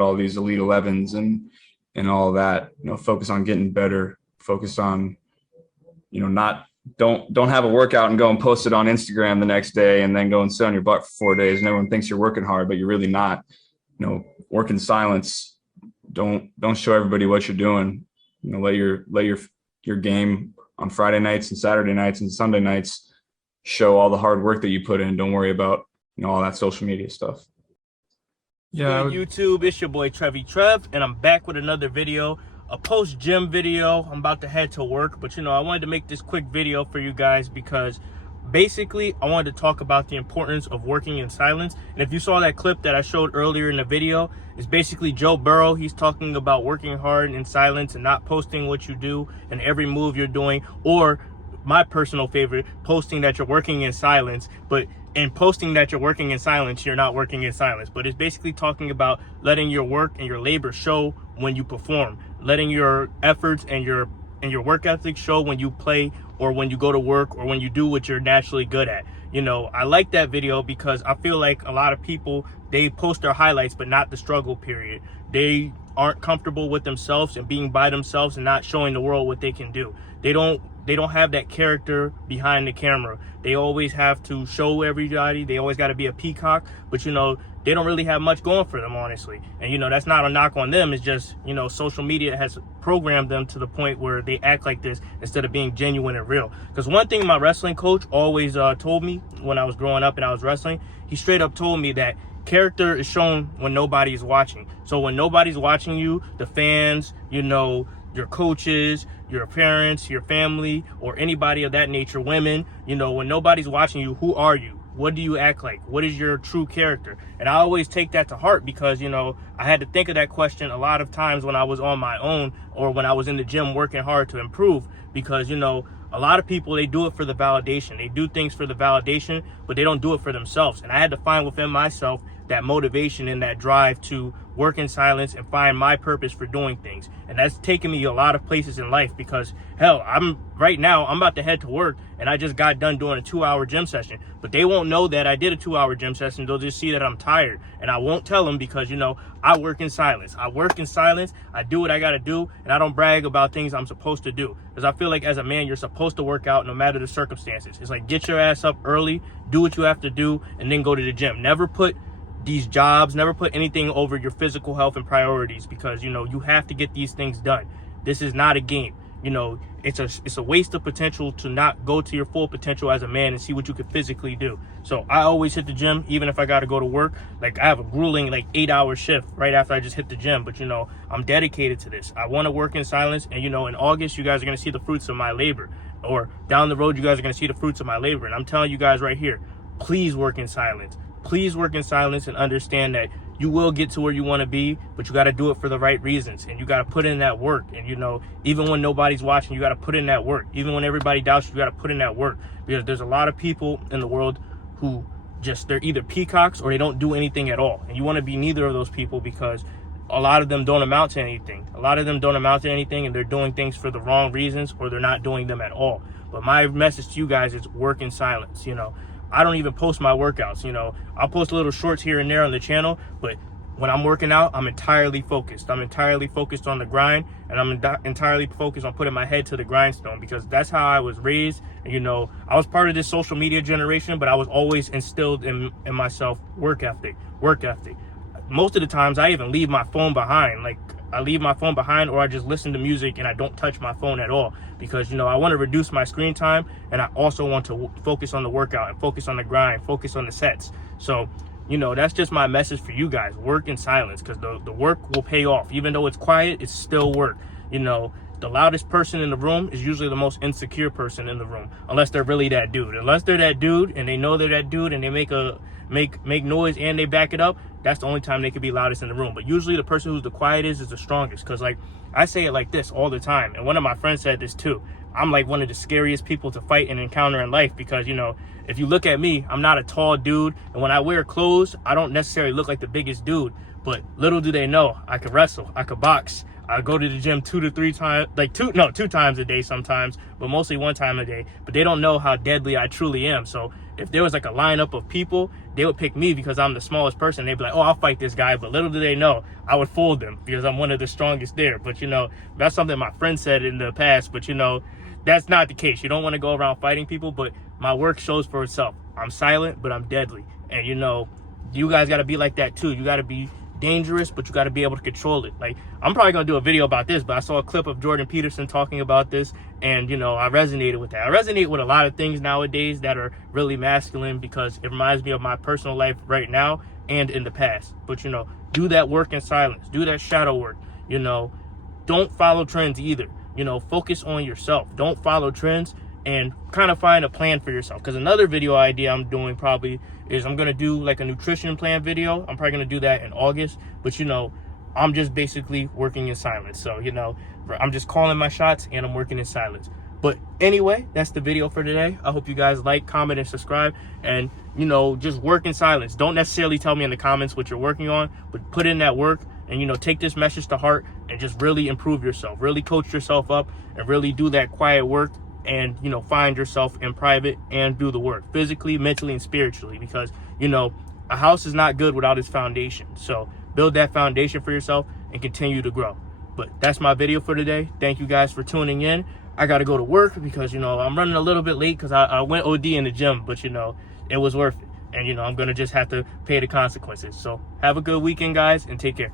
all these elite 11s and all that. Focus on getting better, focus on, not don't have a workout and go and post it on Instagram the next day and then go and sit on your butt for 4 days and everyone thinks you're working hard, but you're really not. Work in silence. Don't show everybody what you're doing. Let your game on Friday nights and Saturday nights and Sunday nights show all the hard work that you put in. Don't worry about all that social media stuff. Yeah, YouTube, it's your boy Trev, and I'm back with another video, a post-gym video. I'm about to head to work, but I wanted to make this quick video for you guys because basically I wanted to talk about the importance of working in silence. And if you saw that clip that I showed earlier in the video, it's basically Joe Burrow. He's talking about working hard in silence and not posting what you do and every move you're doing, or my personal favorite, posting that you're working in silence, but in posting that you're working in silence, you're not working in silence. But it's basically talking about letting your work and your labor show when you perform, letting your efforts and your work ethic show when you play or when you go to work or when you do what you're naturally good at. I like that video because I feel like a lot of people, they post their highlights but not the struggle period. They aren't comfortable with themselves and being by themselves and not showing the world what they can do. They don't have that character behind the camera. They always have to show everybody. They always got to be a peacock, but they don't really have much going for them, honestly. And that's not a knock on them. It's just social media has programmed them to the point where they act like this instead of being genuine and real. Because one thing my wrestling coach always told me when I was growing up and I was wrestling, he straight up told me that character is shown when nobody's watching. So when nobody's watching you, the fans, your coaches, your parents, your family, or anybody of that nature, women, when nobody's watching you, who are you? What do you act like? What is your true character? And I always take that to heart because, I had to think of that question a lot of times when I was on my own or when I was in the gym working hard to improve because, a lot of people, they do it for the validation. They do things for the validation, but they don't do it for themselves. And I had to find within myself that motivation and that drive to work in silence and find my purpose for doing things. And that's taken me a lot of places in life because, hell, I'm about to head to work and I just got done doing a 2-hour gym session. But they won't know that I did a 2-hour gym session. They'll just see that I'm tired. And I won't tell them because, I work in silence. I work in silence. I do what I got to do. And I don't brag about things I'm supposed to do. Because I feel like as a man, you're supposed to work out no matter the circumstances. It's like, get your ass up early, do what you have to do, and then go to the gym. Never put these jobs, never put anything over your physical health and priorities because, you have to get these things done. This is not a game. It's a waste of potential to not go to your full potential as a man and see what you could physically do. So I always hit the gym, even if I got to go to work. Like I have a grueling 8-hour shift right after I just hit the gym. But, I'm dedicated to this. I want to work in silence. And, in August, you guys are going to see the fruits of my labor. Or down the road, you guys are going to see the fruits of my labor. And I'm telling you guys right here, please work in silence. Please work in silence and understand that you will get to where you want to be, but you got to do it for the right reasons. And you got to put in that work. And, even when nobody's watching, you got to put in that work. Even when everybody doubts you, you got to put in that work. Because there's a lot of people in the world who they're either peacocks or they don't do anything at all. And you want to be neither of those people because a lot of them don't amount to anything. A lot of them don't amount to anything and they're doing things for the wrong reasons or they're not doing them at all. But my message to you guys is work in silence, I don't even post my workouts, I'll post little shorts here and there on the channel, but when I'm working out, I'm entirely focused. I'm entirely focused on the grind, and I'm entirely focused on putting my head to the grindstone because that's how I was raised. And, I was part of this social media generation, but I was always instilled in myself work ethic. Most of the times I even leave my phone behind. I leave my phone behind or I just listen to music and I don't touch my phone at all because, I want to reduce my screen time and I also want to focus on the workout and focus on the grind, focus on the sets. So, that's just my message for you guys. Work in silence because the work will pay off. Even though it's quiet, it's still work. The loudest person in the room is usually the most insecure person in the room, unless they're really that dude. Unless they're that dude and they know they're that dude and they make noise and they back it up, that's the only time they could be loudest in the room. But usually the person who's the quietest is the strongest because I say it like this all the time. And one of my friends said this too. I'm one of the scariest people to fight and encounter in life because, if you look at me, I'm not a tall dude. And when I wear clothes, I don't necessarily look like the biggest dude. But little do they know, I could wrestle, I could box, I go to the gym 2 to 3 times, like 2 times a day sometimes, but mostly 1 time a day. But they don't know how deadly I truly am. So if there was like a lineup of people, they would pick me because I'm the smallest person. They'd be like, oh, I'll fight this guy. But little do they know, I would fold them because I'm one of the strongest there. But, you know, that's something my friend said in the past. But, you know, that's not the case. You don't want to go around fighting people, but my work shows for itself. I'm silent, but I'm deadly. And, you know, you guys got to be like that too. You got to be dangerous, but you got to be able to control it. Like, I'm probably going to do a video about this, but I saw a clip of Jordan Peterson talking about this, and, you know, I resonated with that. I resonate with a lot of things nowadays that are really masculine because it reminds me of my personal life right now and in the past. But, you know, do that work in silence. Do that shadow work. You know, don't follow trends either. You know, focus on yourself. Don't follow trends, and kind of find a plan for yourself. Because another video idea I'm doing probably is I'm going to do like a nutrition plan video. I'm probably going to do that in August. But, you know, I'm just basically working in silence. So, you know, I'm just calling my shots and I'm working in silence. But anyway, that's the video for today. I hope you guys like, comment, and subscribe. And, you know, just work in silence. Don't necessarily tell me in the comments what you're working on, but put in that work. And, you know, take this message to heart and just really improve yourself. Really coach yourself up and really do that quiet work. And, you know, find yourself in private and do the work physically, mentally, and spiritually, because, you know, a house is not good without its foundation. So build that foundation for yourself and continue to grow. But that's my video for today. Thank you guys for tuning in. I got to go to work because, you know, I'm running a little bit late because I went OD in the gym, but, you know, it was worth it. And, you know, I'm going to just have to pay the consequences. So have a good weekend, guys, and take care.